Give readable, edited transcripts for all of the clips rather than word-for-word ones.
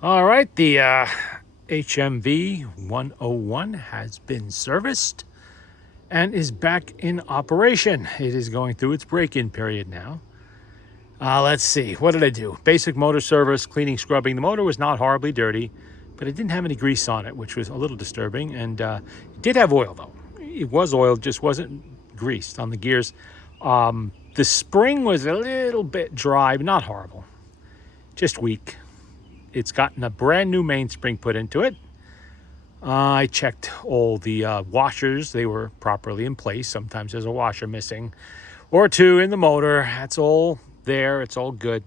All right, the HMV 101 has been serviced and is back in operation. It is going through its break-in period now. Let's see, what did I do? Basic motor service, cleaning, scrubbing. The motor was not horribly dirty, but it didn't have any grease on it, which was a little disturbing. And it did have oil, though. It was oiled, just wasn't greased on the gears. The spring was a little bit dry, but not horrible, just weak. It's gotten a brand new mainspring put into it. I checked all the washers. They were properly in place. Sometimes there's a washer missing or two in the motor. That's all there. It's all good.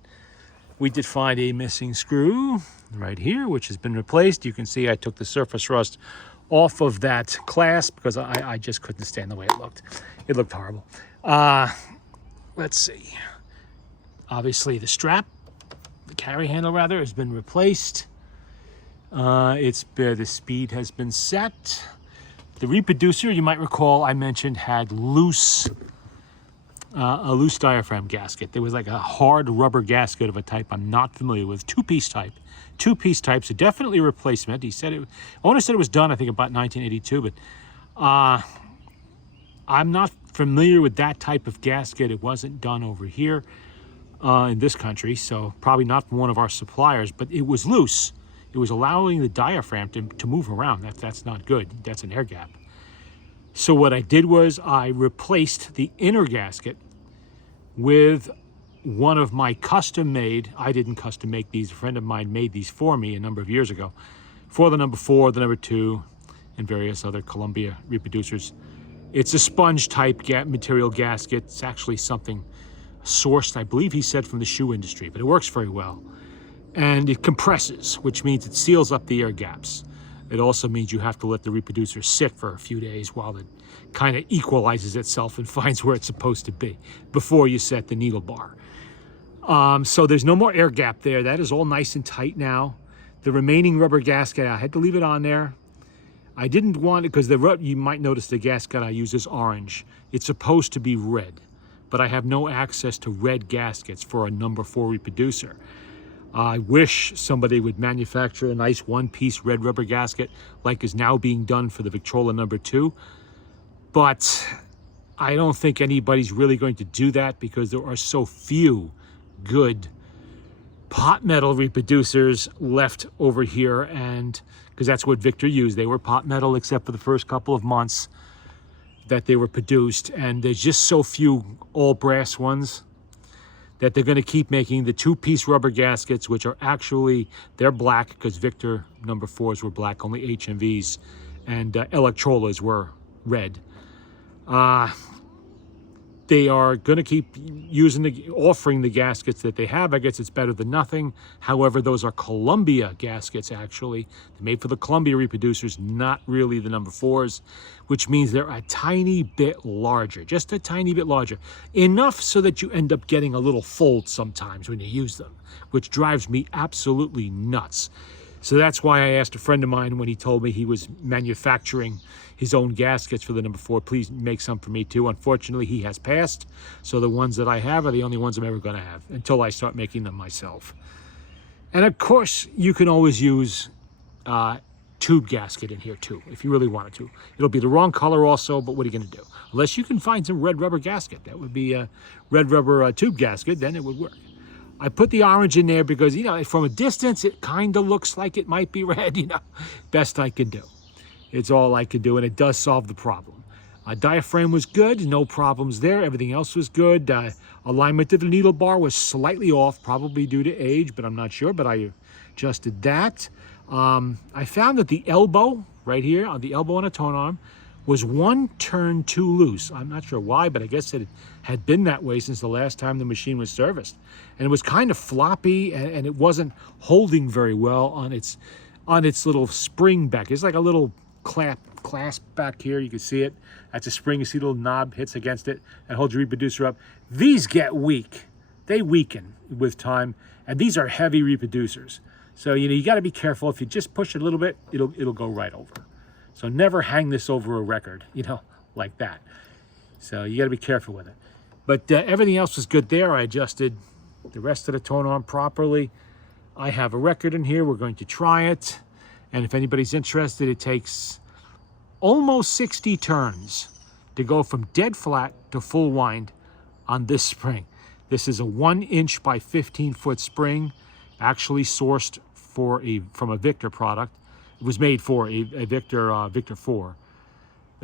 We did find a missing screw right here, which has been replaced. You can see I took the surface rust off of that clasp because I just couldn't stand the way it looked. It looked horrible. Let's see. Obviously the strap, the carry handle rather, has been replaced. The speed has been set. The reproducer, you might recall, I mentioned had a loose diaphragm gasket. There was like a hard rubber gasket of a type I'm not familiar with, two-piece type. Two-piece types, so definitely a replacement. Owner said it was done, I think, about 1982, but I'm not familiar with that type of gasket. It wasn't done over here in this country, so probably not from one of our suppliers, but it was loose. It was allowing the diaphragm to move around. That's not good. That's an air gap. So what I did was I replaced the inner gasket with one of my custom-made, I didn't custom make these, a friend of mine made these for me a number of years ago, for the number 4, the number 2, and various other Columbia reproducers. It's a sponge type material gasket. It's actually something sourced, I believe he said, from the shoe industry, but it works very well. And it compresses, which means it seals up the air gaps. It also means you have to let the reproducer sit for a few days while it kind of equalizes itself and finds where it's supposed to be before you set the needle bar. So there's no more air gap there. That is all nice and tight now. The remaining rubber gasket, I had to leave it on there. I didn't want it because you might notice the gasket I use is orange. It's supposed to be red, but I have no access to red gaskets for a number 4 reproducer. I wish somebody would manufacture a nice one-piece red rubber gasket like is now being done for the Victrola number 2. But I don't think anybody's really going to do that because there are so few good pot metal reproducers left over here, and because that's what Victor used. They were pot metal except for the first couple of months that they were produced, and there's just so few all brass ones that they're going to keep making the two-piece rubber gaskets, which are actually, they're black because Victor number 4s were black, only HMVs and Electrolas were red. They are going to keep offering the gaskets that they have. I guess it's better than nothing. However, those are Columbia gaskets, actually. They're made for the Columbia reproducers, not really the number 4s, which means they're a tiny bit larger, just a tiny bit larger. Enough so that you end up getting a little fold sometimes when you use them, which drives me absolutely nuts. So that's why I asked a friend of mine when he told me he was manufacturing his own gaskets for the number 4, please make some for me too. Unfortunately, he has passed, so the ones that I have are the only ones I'm ever going to have until I start making them myself. And of course, you can always use tube gasket in here too, if you really wanted to. It'll be the wrong color also, but what are you going to do? Unless you can find some red rubber gasket. That would be a red rubber tube gasket, then it would work. I put the orange in there because, from a distance, it kind of looks like it might be red, best I could do. It's all I could do, and it does solve the problem. Diaphragm was good, no problems there. Everything else was good. Alignment of the needle bar was slightly off, probably due to age, but I'm not sure, but I adjusted that. I found that the elbow, right here, on the elbow on a tone arm, was 1 turn too loose. I'm not sure why, but I guess it had been that way since the last time the machine was serviced. And it was kind of floppy, and it wasn't holding very well on its little spring back. It's like a little clasp back here. You can see it. That's a spring. You see the little knob hits against it and holds your reproducer up. These get weak. They weaken with time, and these are heavy reproducers. So, you got to be careful. If you just push it a little bit, it'll go right over. So never hang this over a record, like that. So you got to be careful with it. But everything else was good there. I adjusted the rest of the tone arm properly. I have a record in here. We're going to try it. And if anybody's interested, it takes almost 60 turns to go from dead flat to full wind on this spring. This is a 1-inch by 15-foot spring, actually sourced from a Victor product. It was made for a Victor 4.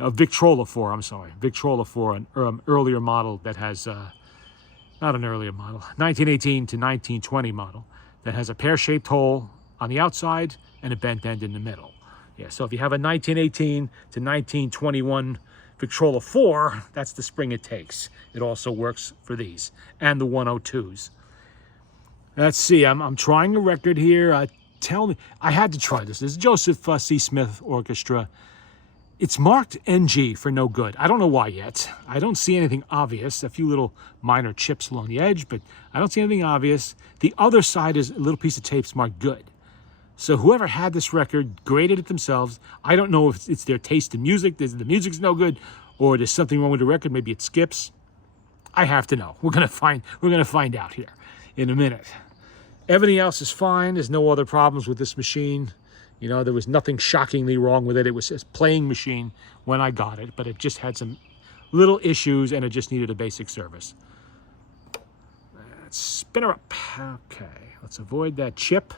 A Victrola 4, I'm sorry. Victrola 4, an earlier model that has, not an earlier model, 1918 to 1920 model that has a pear-shaped hole on the outside and a bent end in the middle. Yeah, so if you have a 1918 to 1921 Victrola 4, that's the spring it takes. It also works for these and the 102s. Let's see, I'm trying a record here. Tell me, I had to try this. This is Joseph C. Smith Orchestra. It's marked NG for no good. I don't know why yet. I don't see anything obvious. A few little minor chips along the edge, but I don't see anything obvious. The other side is a little piece of tape's marked good. So whoever had this record graded it themselves. I don't know if it's their taste in music, the music's no good, or there's something wrong with the record, maybe it skips. I have to know. We're gonna find out here in a minute. Everything else is fine. There's no other problems with this machine. You know, there was nothing shockingly wrong with it. It was a playing machine when I got it, but it just had some little issues and it just needed a basic service. Let's spin her up. Okay, let's avoid that chip.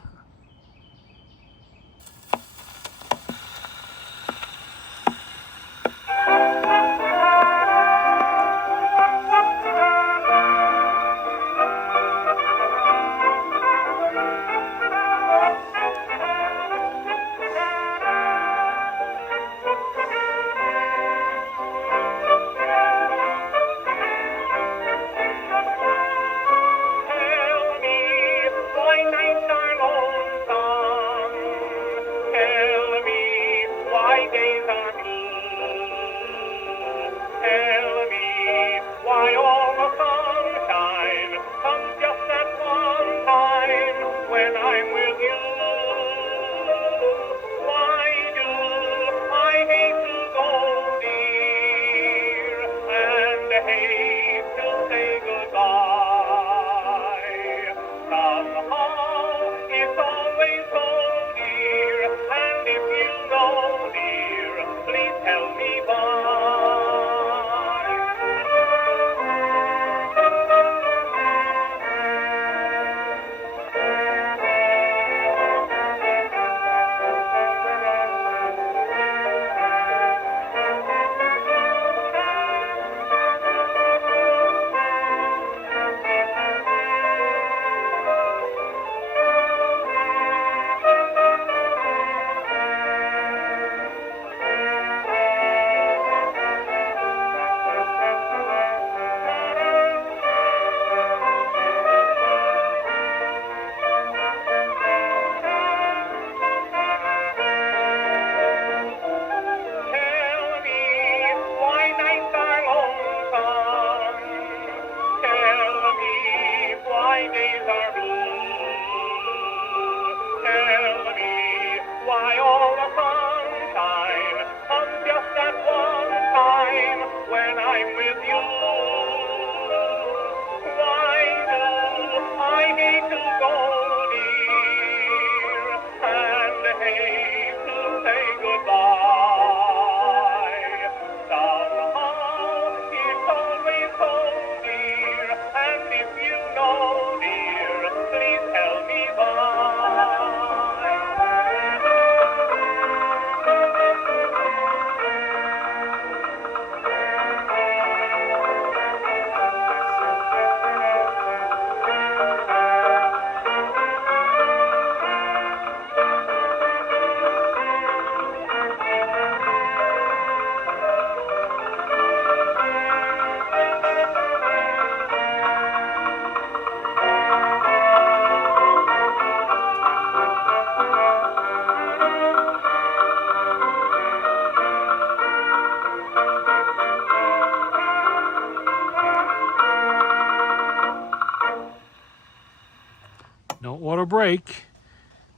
No auto brake.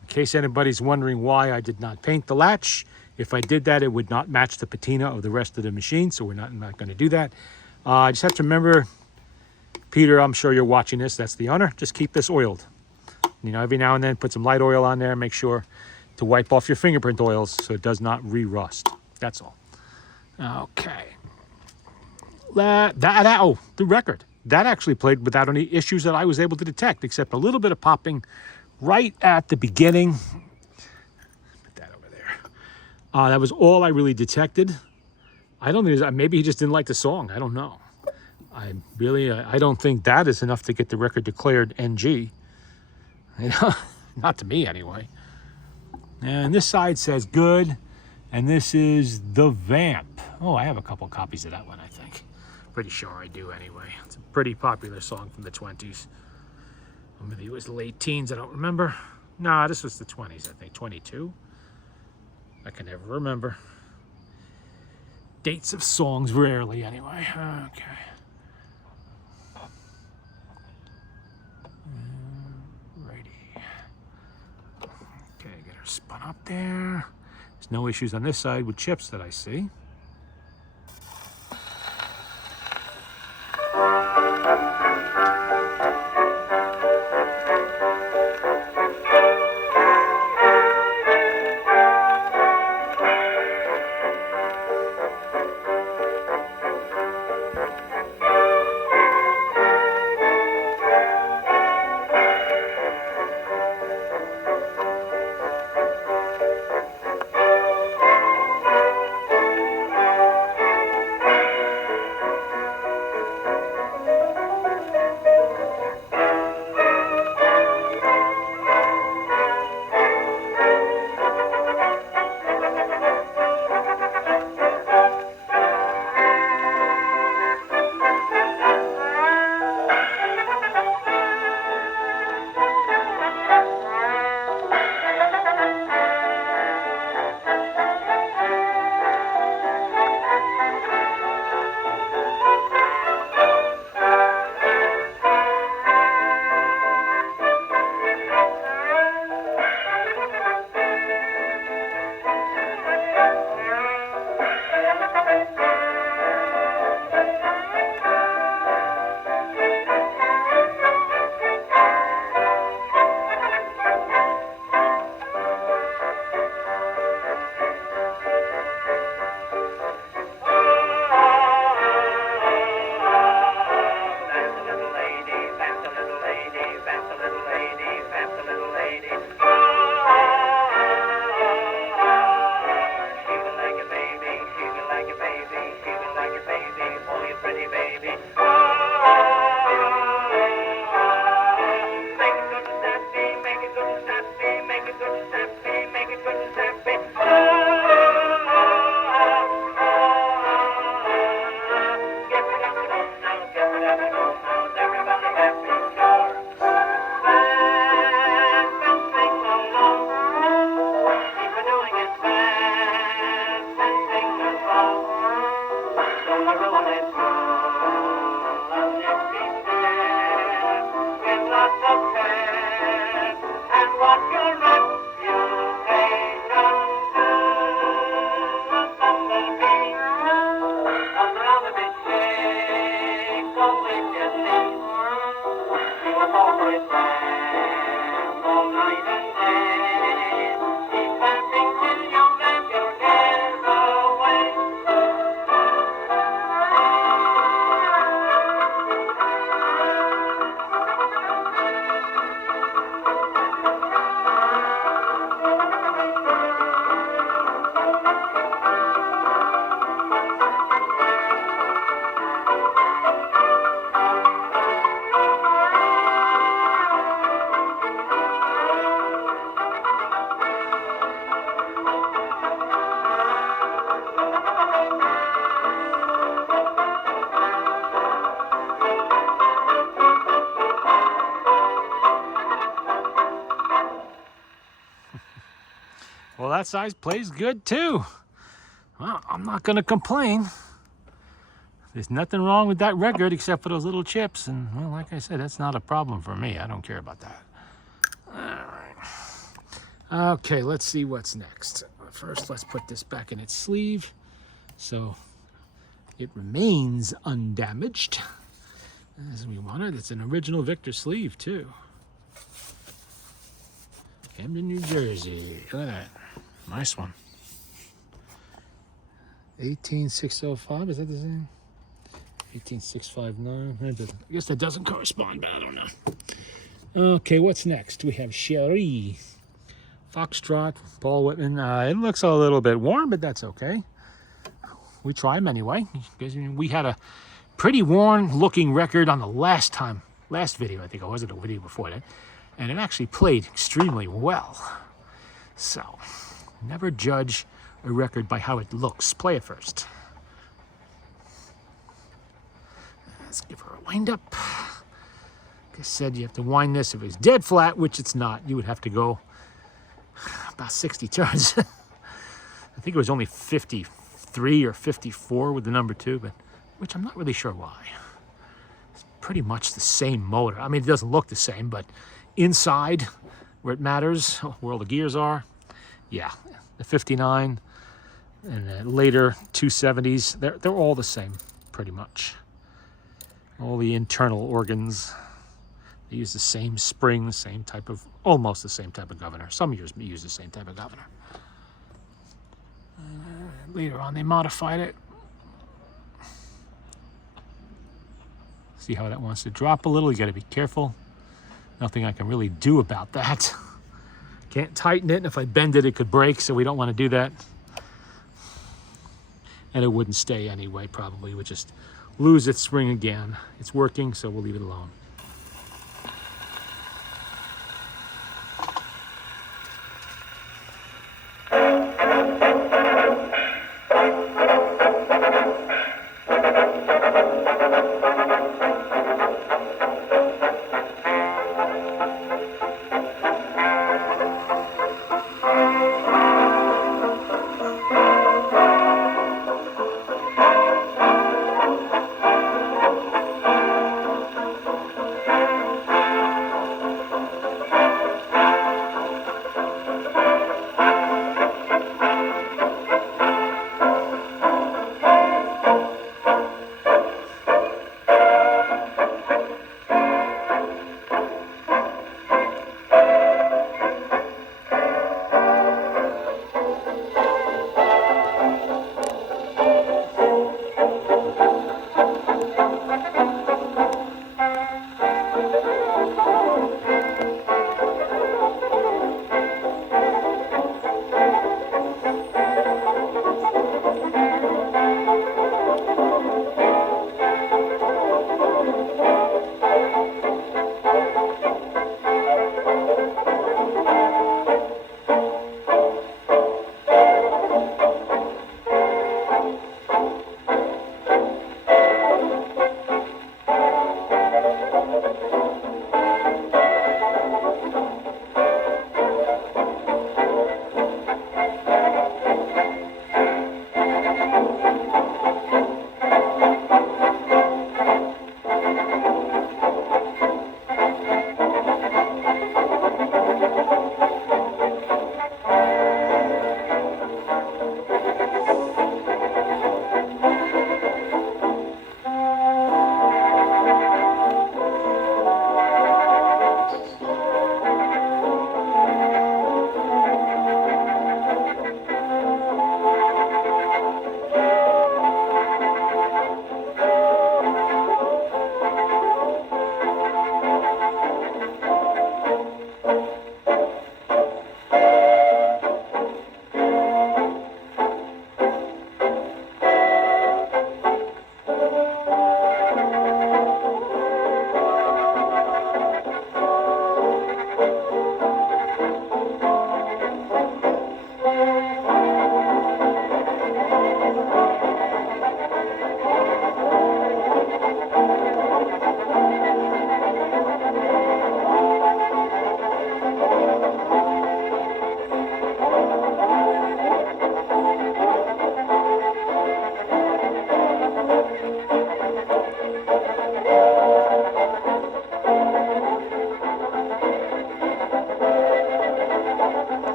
In case anybody's wondering why I did not paint the latch, if I did that, it would not match the patina of the rest of the machine, so we're not going to do that. I just have to remember, Peter, I'm sure you're watching this, that's the owner, just keep this oiled. You know, every now and then put some light oil on there. Make sure to wipe off your fingerprint oils so it does not re-rust. That's all. Okay. Oh, the record. That actually played without any issues that I was able to detect, except a little bit of popping right at the beginning. Put that over there. That was all I really detected. I don't think, maybe he just didn't like the song. I don't know. I don't think that is enough to get the record declared NG. You know, not to me anyway. And this side says good, and this is The Vamp. Oh, I have a couple copies of that one, I think. Pretty sure I do anyway. It's a pretty popular song from the 20s. Maybe it was the late teens, I don't remember. Nah, this was the 20s, I think. 22? I can never remember. Dates of songs, rarely anyway. Okay. Okay, get her spun up there. There's no issues on this side with chips that I see. Well, that size plays good too. Well, I'm not going to complain. There's nothing wrong with that record except for those little chips. And, well, like I said, that's not a problem for me. I don't care about that. All right. Okay, let's see what's next. First, let's put this back in its sleeve so it remains undamaged as we want it. It's an original Victor sleeve, too. Camden, New Jersey. Look at that. Nice one. 18605, is that the same? 18659. I guess that doesn't correspond, but I don't know. Okay, what's next? We have Cherie. Foxtrot, Paul Whitman. It looks a little bit worn, but that's okay. We try them anyway. Because we had a pretty worn looking record on the last video, I think it was, the video before that. And it actually played extremely well. So, never judge a record by how it looks. Play it first. Let's give her a wind up. Like I said, you have to wind this. If it's dead flat, which it's not, you would have to go about 60 turns. I think it was only 53 or 54 with the number 2, but which I'm not really sure why. It's pretty much the same motor. I mean, it doesn't look the same, but inside, where it matters, where all the gears are, yeah, the 59 and the later 270s, they're all the same, pretty much. All the internal organs, they use the same spring, same type of, almost the same type of governor. Some years use the same type of governor. Later on, they modified it. See how that wants to drop a little? You got to be careful. Nothing I can really do about that. Can't tighten it, and if I bend it, it could break, so we don't want to do that. And it wouldn't stay anyway, probably. It would just lose its spring again. It's working, so we'll leave it alone.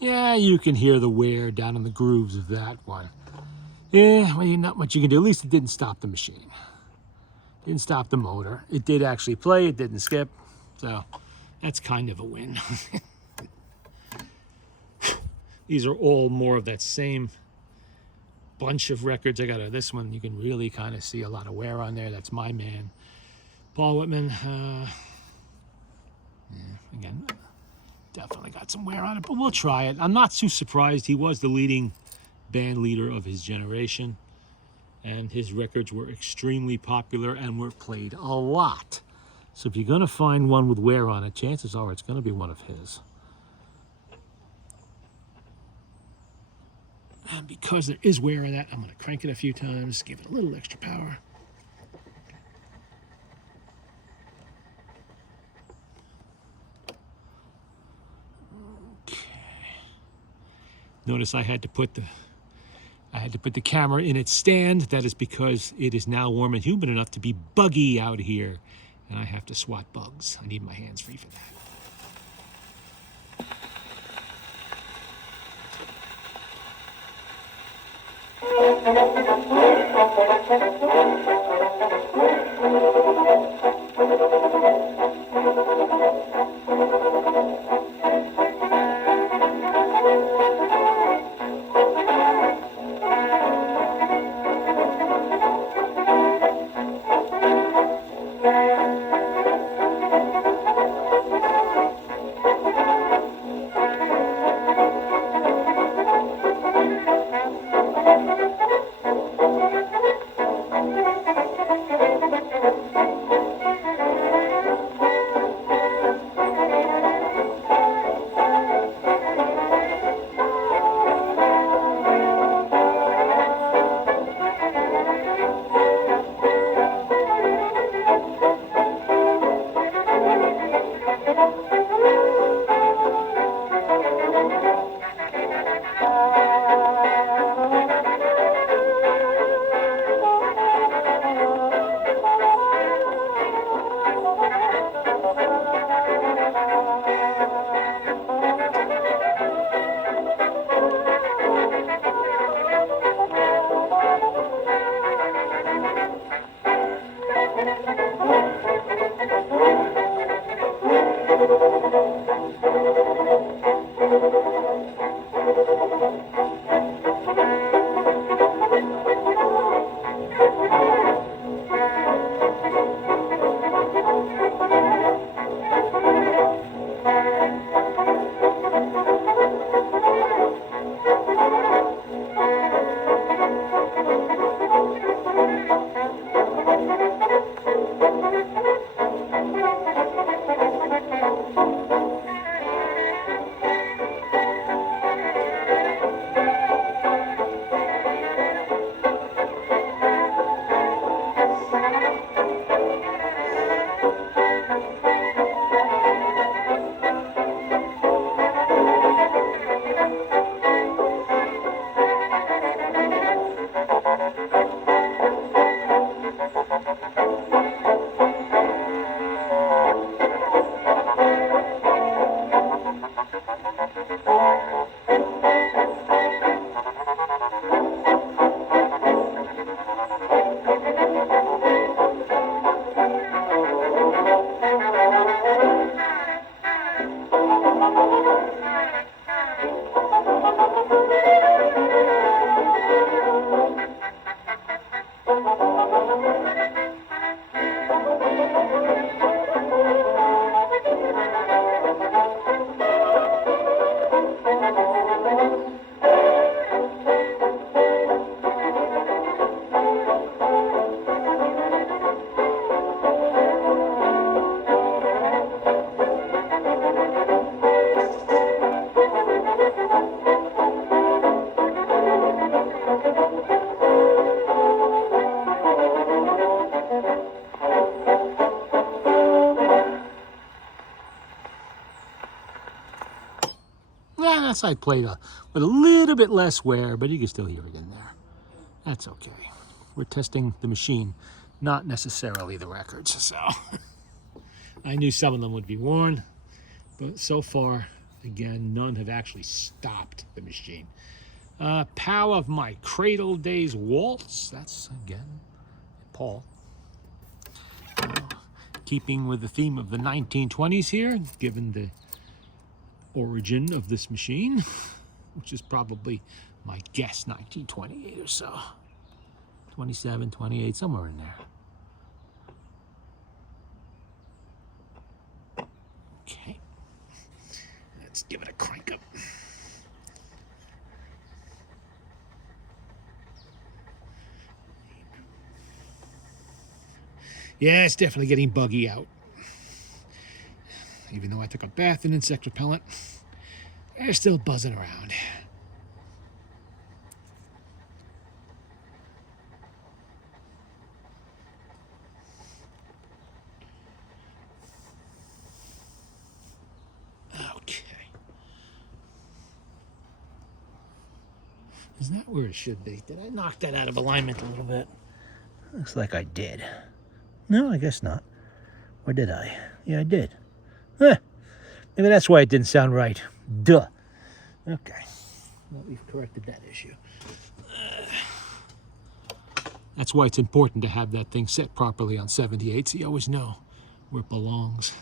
Yeah, you can hear the wear down in the grooves of that one. Yeah, well, not much you can do. At least it didn't stop the machine. Didn't stop the motor. It did actually play. It didn't skip. So that's kind of a win. These are all more of that same bunch of records. I got this one. You can really kind of see a lot of wear on there. That's my man, Paul Whitman. Yeah, again, definitely got some wear on it, but we'll try it. I'm not too surprised. He was the leading band leader of his generation, and his records were extremely popular and were played a lot. So if you're going to find one with wear on it, chances are it's going to be one of his. And because there is wear in that, I'm going to crank it a few times, give it a little extra power. Okay. Notice I had to put the camera in its stand. That is because it is now warm and humid enough to be buggy out here, and I have to swat bugs. I need my hands free for that. Yeah, that's I played with a little bit less wear, but you can still hear it in there. That's okay. We're testing the machine, not necessarily the records. So I knew some of them would be worn, but so far Again, none have actually stopped the machine. Pal of my cradle days waltz. That's, again, Paul. Keeping with the theme of the 1920s here, given the origin of this machine, which is probably, my guess, 1928 or so. 27, 28, somewhere in there. Okay. Let's give it a crank up. Yeah, it's definitely getting buggy out. Even though I took a bath in insect repellent, they're still buzzing around. Okay. Is that where it should be? Did I knock that out of alignment a little bit? Looks like I did. No, I guess not. Or did I? Yeah, I did. Maybe that's why it didn't sound right. Duh. Okay. Well, we've corrected that issue. That's why it's important to have that thing set properly on 78, so you always know where it belongs.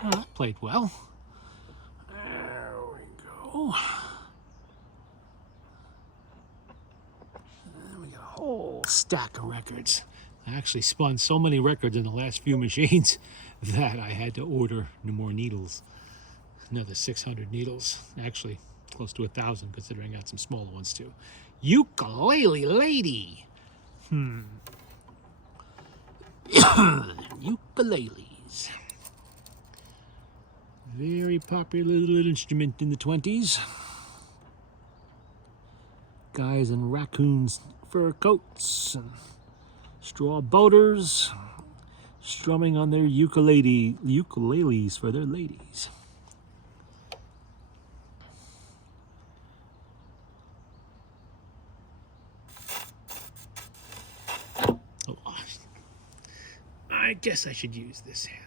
Well, that played well. There we go. stack of records. I actually spun so many records in the last few machines that I had to order more needles. Another 600 needles. Actually, close to 1,000, considering I got some smaller ones too. Ukulele lady. Ukuleles. Very popular little instrument in the 20s. Guys in raccoons fur coats and straw boaters strumming on their ukuleles for their ladies. Oh, I guess I should use this hand.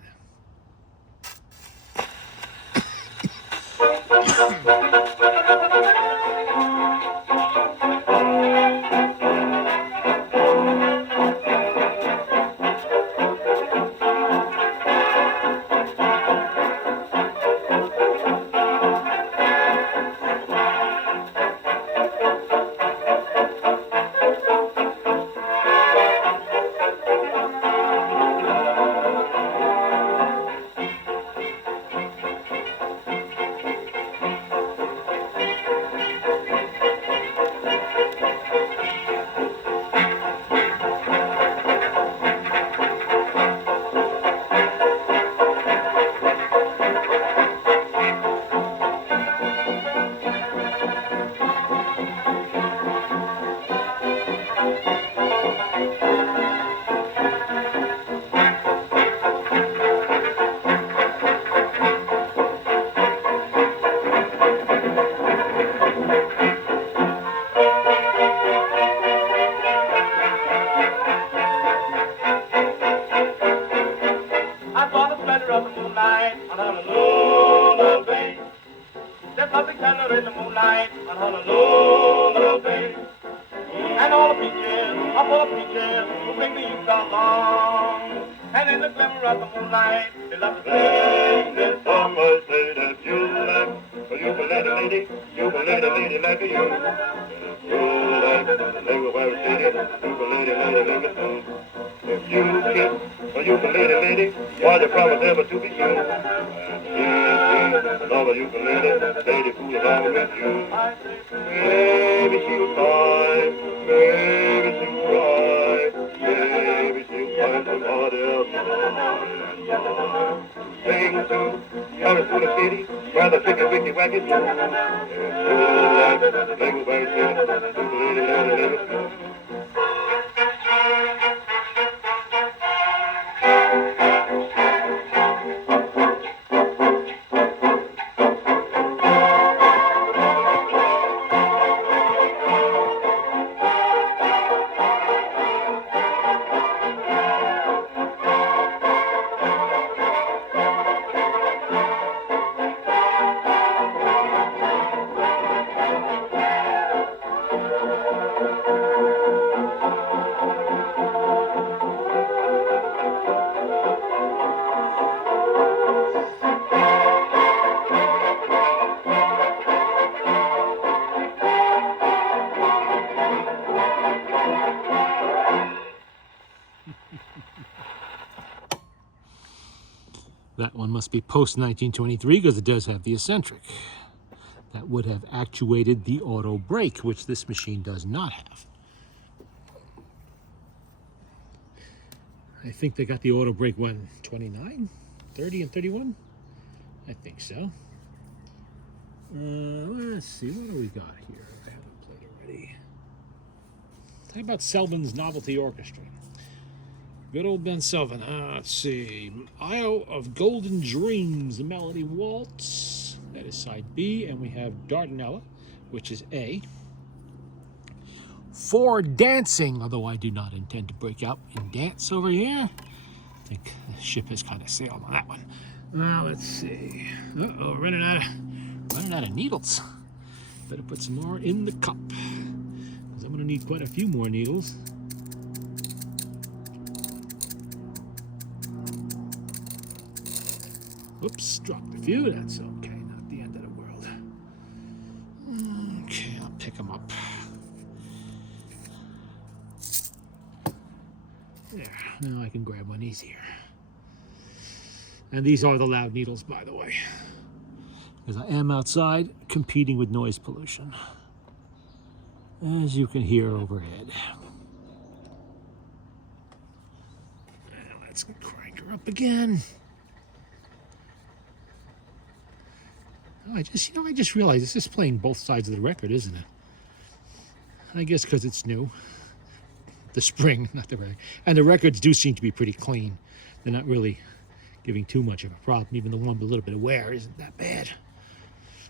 In the moonlight on Honolulu Bay. And all the beaches are full of peaches who bring the youth along. And in the glimmer of the moonlight, they love to sing this song. Must say that you like a ukulele lady like you. You like the Lakewood City, ukulele lady like a tune. If you kiss a ukulele lady, why you promise never to be true? Love a ukulele, lady fool along with you. Maybe she'll cry, maybe she'll cry, maybe she'll find somebody else to cry. Sing to, coming through the city, where the chicken wicky wacky do. Like the Lakewood City, ukulele lady like a tune. That one must be post-1923 because it does have the eccentric. That would have actuated the auto brake, which this machine does not have. I think they got the auto brake when 29, 30, and 31? I think so. Let's see, what do we got here? I haven't played already. How about Selvon's Novelty Orchestra? Good old Ben Selvon. Let's see. Isle of Golden Dreams, the Melody Waltz. That is side B. And we have Dardanella, which is A. For Dancing, although I do not intend to break out and dance over here. I think the ship has kind of sailed on that one. Let's see. Uh-oh, running out of needles. Better put some more in the cup, because I'm going to need quite a few more needles. Oops, dropped a few. That's okay, not the end of the world. Okay, I'll pick them up. There, now I can grab one easier. And these are the loud needles, by the way, because I am outside competing with noise pollution, as you can hear overhead. Now let's crank her up again. Oh, I just realized this is playing both sides of the record, isn't it? I guess because it's new. The spring, not the record. And the records do seem to be pretty clean. They're not really giving too much of a problem. Even the one with a little bit of wear isn't that bad.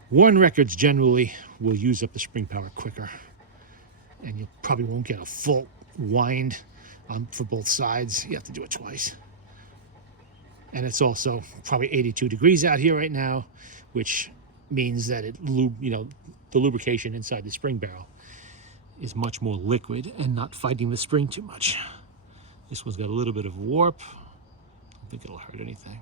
Worn records generally will use up the spring power quicker. And you probably won't get a full wind for both sides. You have to do it twice. And it's also probably 82 degrees out here right now, which means that the lubrication inside the spring barrel is much more liquid and not fighting the spring too much. This one's got a little bit of warp. I don't think it'll hurt anything.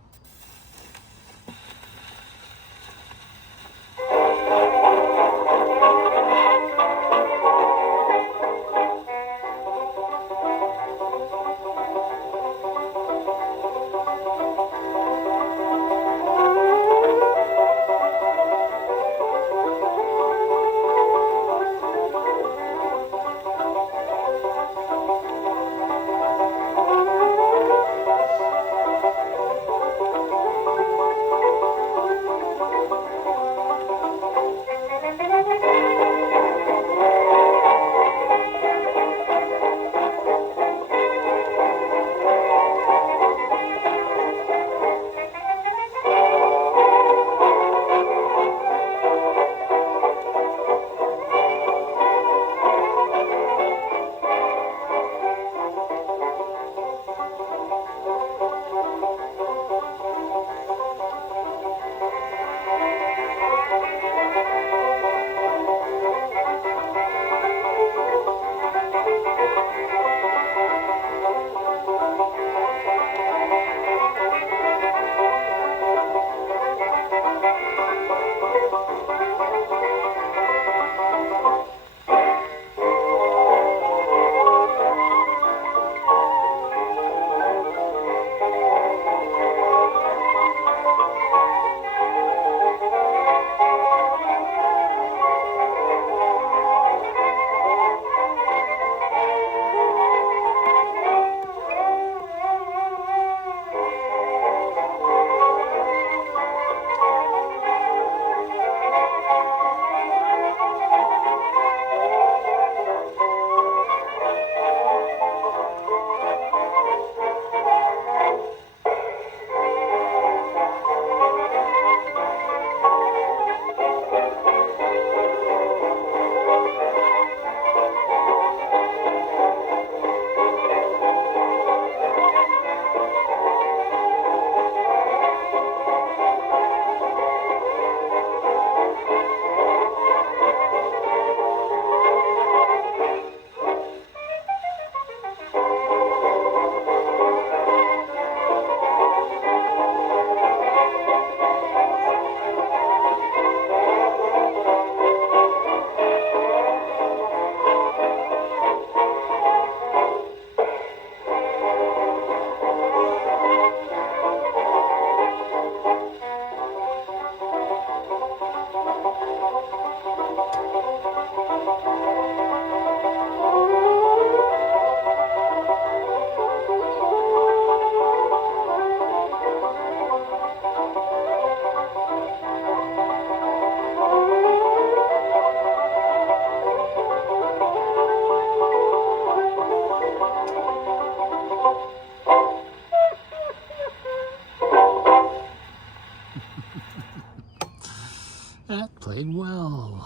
That played well.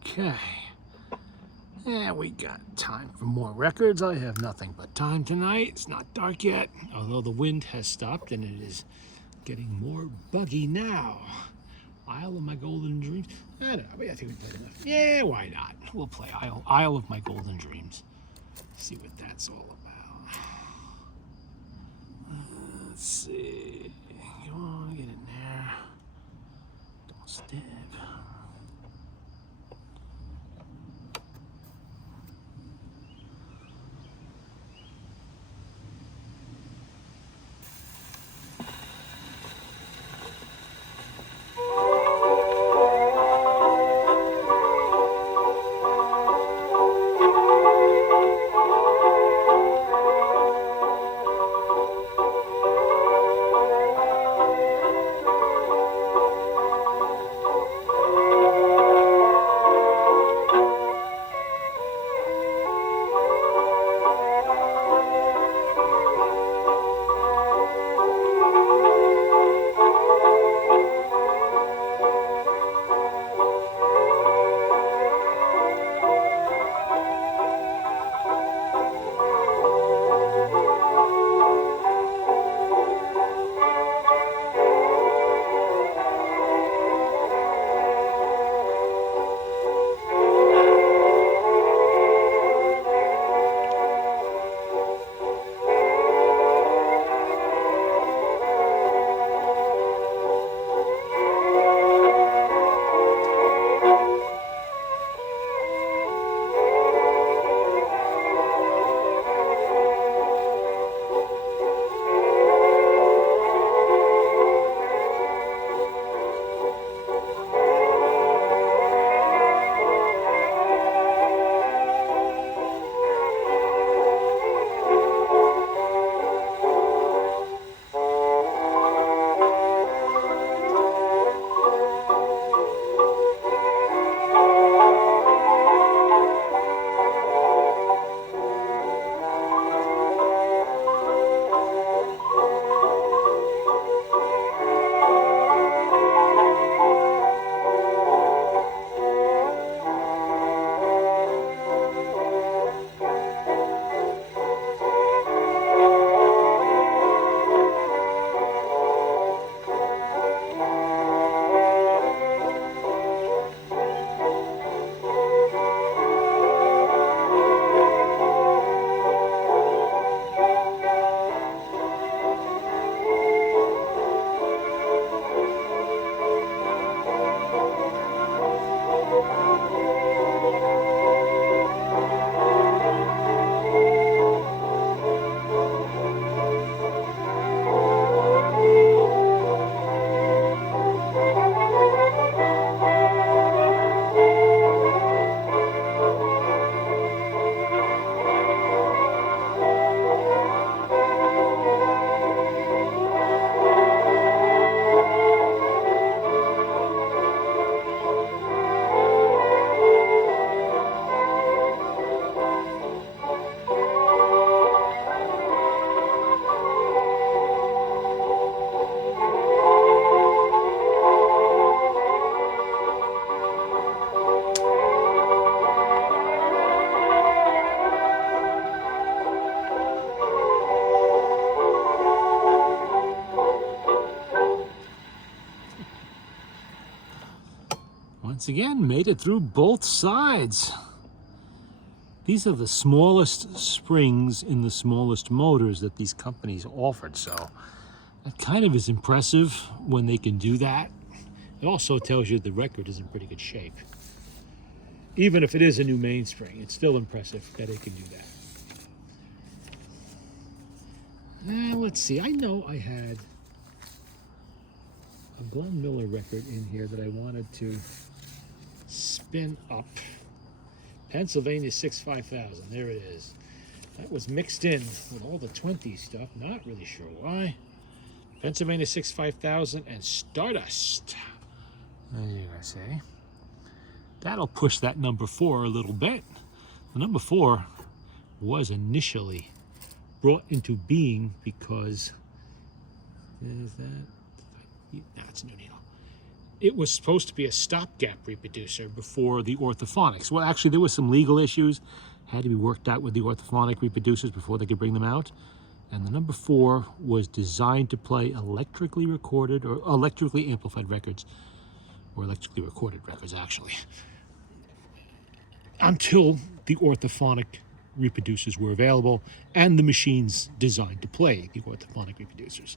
Okay. And we got time for more records. I have nothing but time tonight. It's not dark yet, although the wind has stopped and it is getting more buggy now. Isle of My Golden Dreams. I don't know. I think we played enough. Yeah, why not? We'll play Isle of My Golden Dreams. See what that's all about. Let's see. Come on, get in there. Don't stick. once again, made it through both sides. These are the smallest springs in the smallest motors that these companies offered, so that kind of is impressive when they can do that. It also tells you the record is in pretty good shape. Even if it is a new mainspring, it's still impressive that it can do that. Now, let's see. I know I had a Glenn Miller record in here that I wanted to spin up. Pennsylvania 65000. There it is. That was mixed in with all the 20 stuff. Not really sure why. Pennsylvania 65000 and Stardust. As you guys say. That'll push that number 4 a little bit. The number 4 was initially brought into being because is that no, it's a new needle. It was supposed to be a stopgap reproducer before the orthophonics. Well, actually, there was some legal issues had to be worked out with the orthophonic reproducers before they could bring them out. And the number 4 was designed to play electrically recorded or electrically amplified records, or electrically recorded records, actually, until the orthophonic reproducers were available and the machines designed to play the orthophonic reproducers.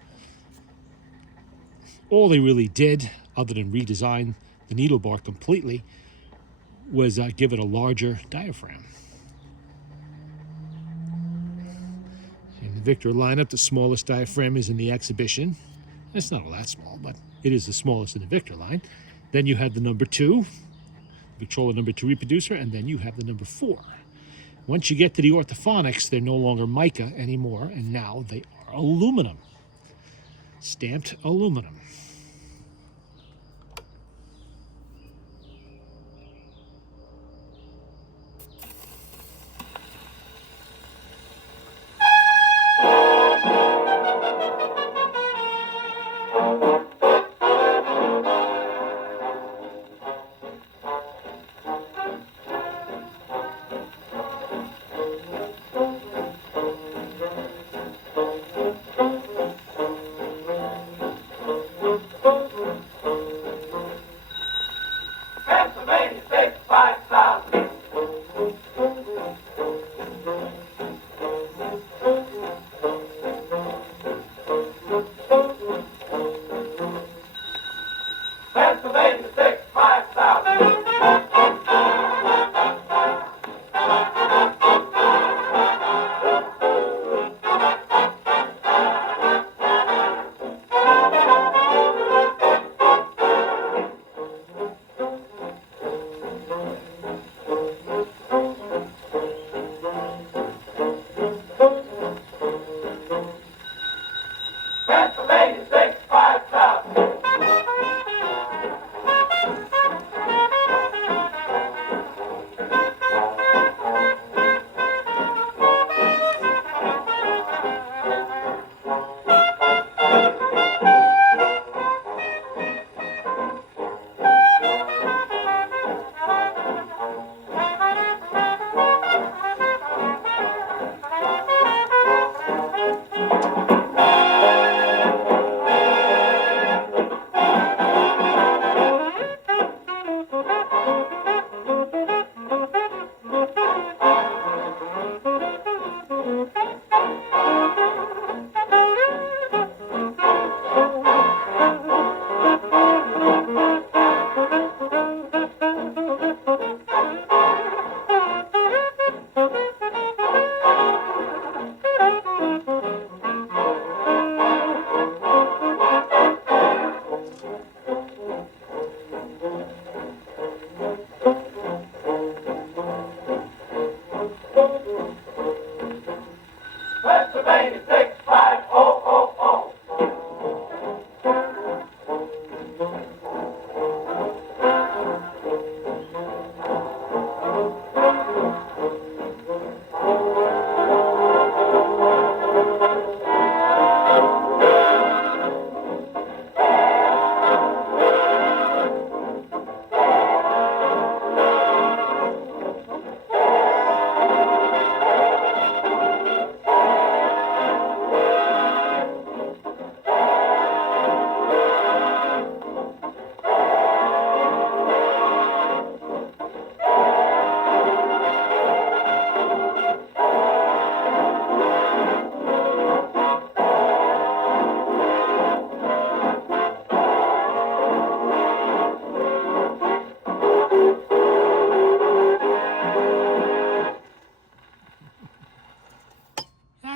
All they really did, other than redesign the needle bar completely, was give it a larger diaphragm. In the Victor lineup, the smallest diaphragm is in the Exhibition. It's not all that small, but it is the smallest in the Victor line. Then you have the number 2, Victrola number 2 reproducer, and then you have the number 4. Once you get to the orthophonics, they're no longer mica anymore, and now they are aluminum. Stamped aluminum.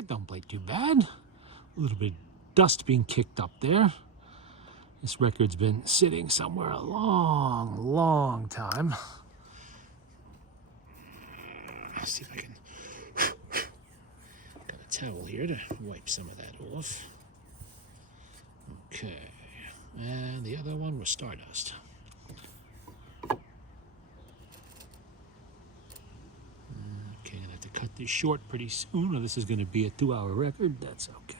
that don't play too bad. A little bit of dust being kicked up there. This record's been sitting somewhere a long, long time. Let's see if I can... Got a towel here to wipe some of that off. Okay. And the other one was Stardust. Okay, I'm gonna have to cut this short pretty soon, or this is gonna be a 2-hour record. That's okay.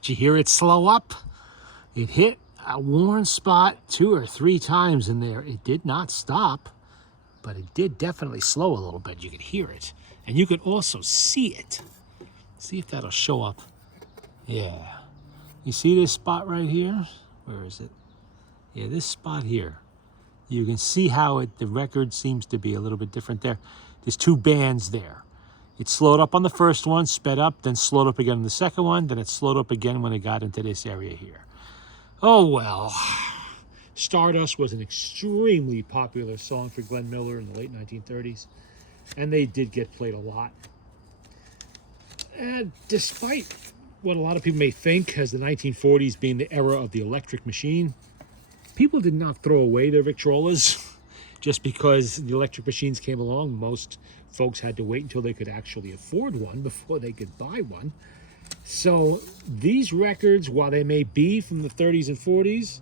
Did you hear it slow up? It hit a worn spot 2 or 3 times in there. It did not stop, but it did definitely slow a little bit. You could hear it, and you could also see it. See if that'll show up. Yeah. You see this spot right here? Where is it? Yeah, this spot here. You can see how the record seems to be a little bit different there. There's 2 bands there. It slowed up on the first one, sped up, then slowed up again on the second one, then it slowed up again when it got into this area here. Oh well. Stardust was an extremely popular song for Glenn Miller in the late 1930s, and they did get played a lot. And despite what a lot of people may think as the 1940s being the era of the electric machine, People did not throw away their Victrolas just because the electric machines came along. Most folks had to wait until they could actually afford one before they could buy one. So these records, while they may be from the 30s and 40s,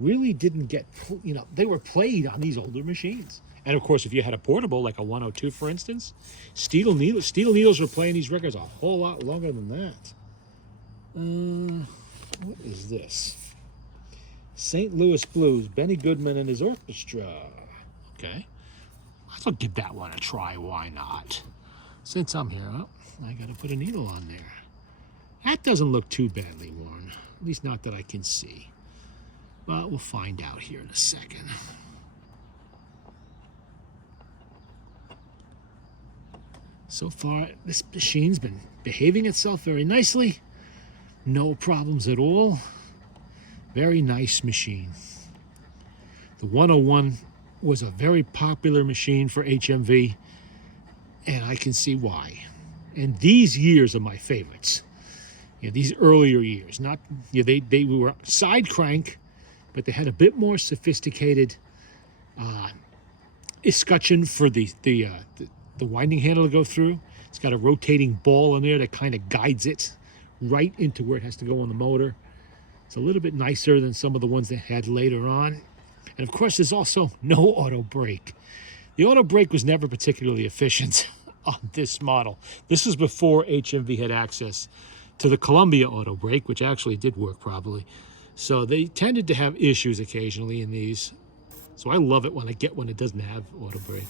really didn't get, they were played on these older machines. And of course, if you had a portable, like a 102, for instance, steel needles were playing these records a whole lot longer than that. What is this? St. Louis Blues, Benny Goodman and his orchestra. Okay. I'll give that one a try. Why not? Since I'm here, I got to put a needle on there. That doesn't look too badly worn. At least not that I can see. But we'll find out here in a second. So far, this machine's been behaving itself very nicely. No problems at all. Very nice machine. The 101 was a very popular machine for HMV, and I can see why. And these years are my favorites. These earlier years. Not they were side crank, but they had a bit more sophisticated escutcheon for the winding handle to go through. It's got a rotating ball in there that kind of guides it right into where it has to go on the motor. It's a little bit nicer than some of the ones they had later on. And of course, there's also no auto brake. The auto brake was never particularly efficient on this model. This was before HMV had access to the Columbia auto brake, which actually did work properly. So they tended to have issues occasionally in these. So I love it when I get one that doesn't have auto brake.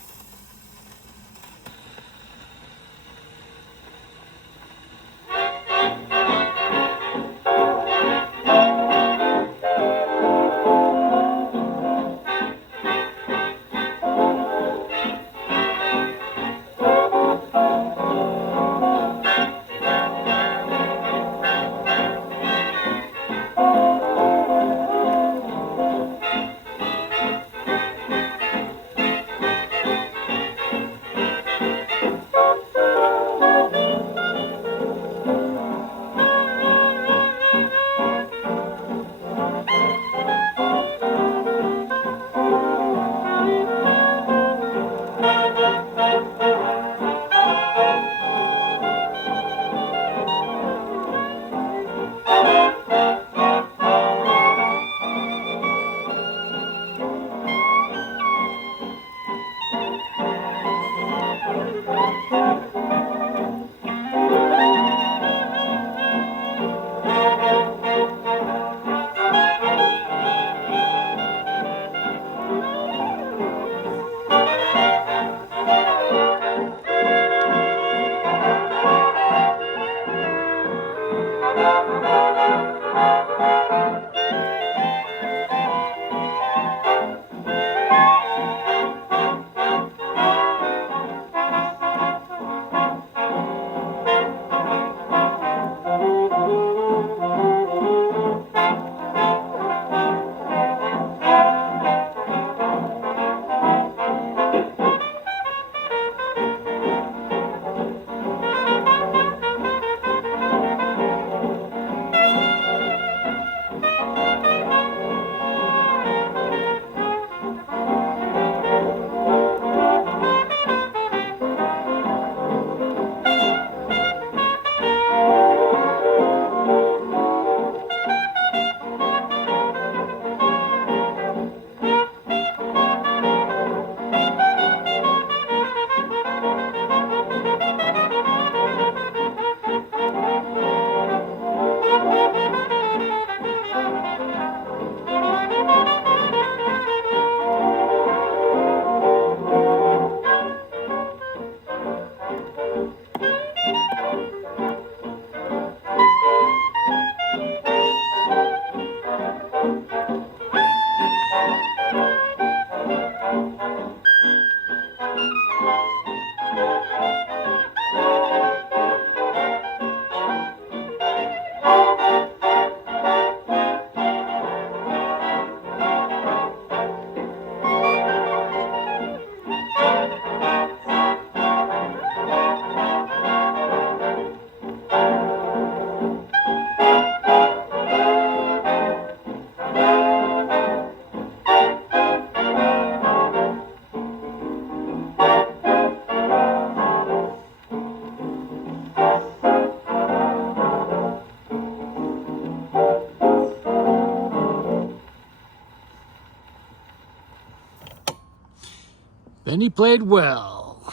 Then he played well.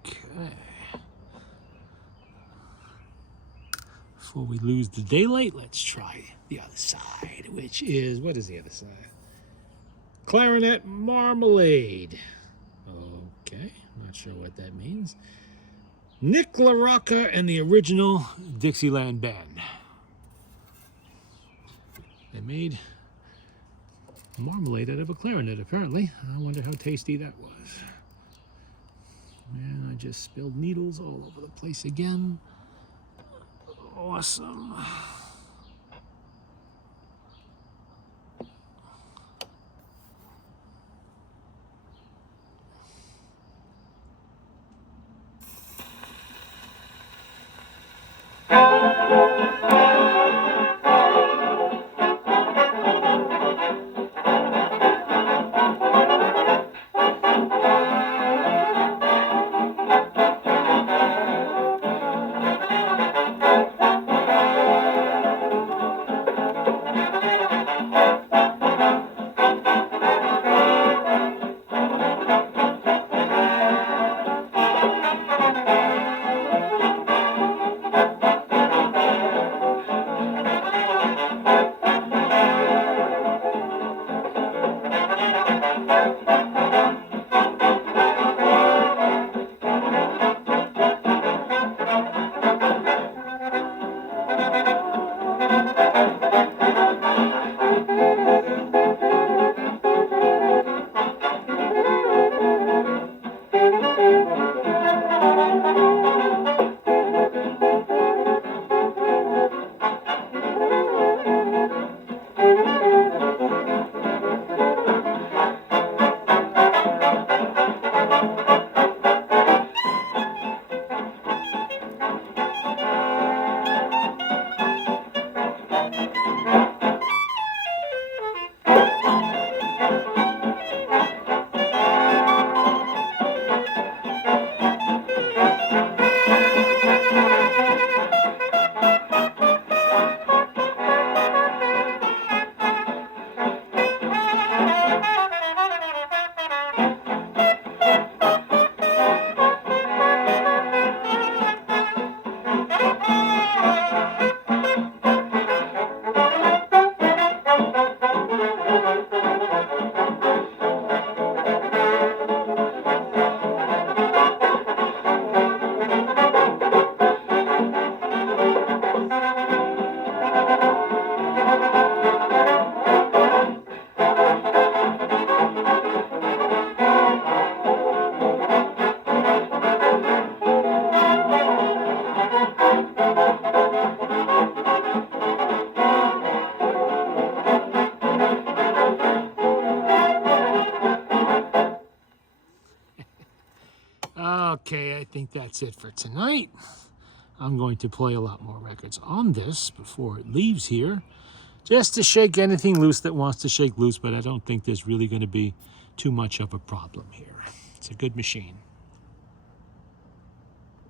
Okay. Before we lose the daylight, let's try the other side, which is, what is the other side? Clarinet Marmalade. Okay, not sure what that means. Nick LaRocca and the original Dixieland Band. They made marmalade out of a clarinet, apparently. I wonder how tasty that was. And I just spilled needles all over the place again. Awesome. Okay, I think that's it for tonight. I'm going to play a lot more records on this before it leaves here, just to shake anything loose that wants to shake loose, but I don't think there's really going to be too much of a problem here. It's a good machine.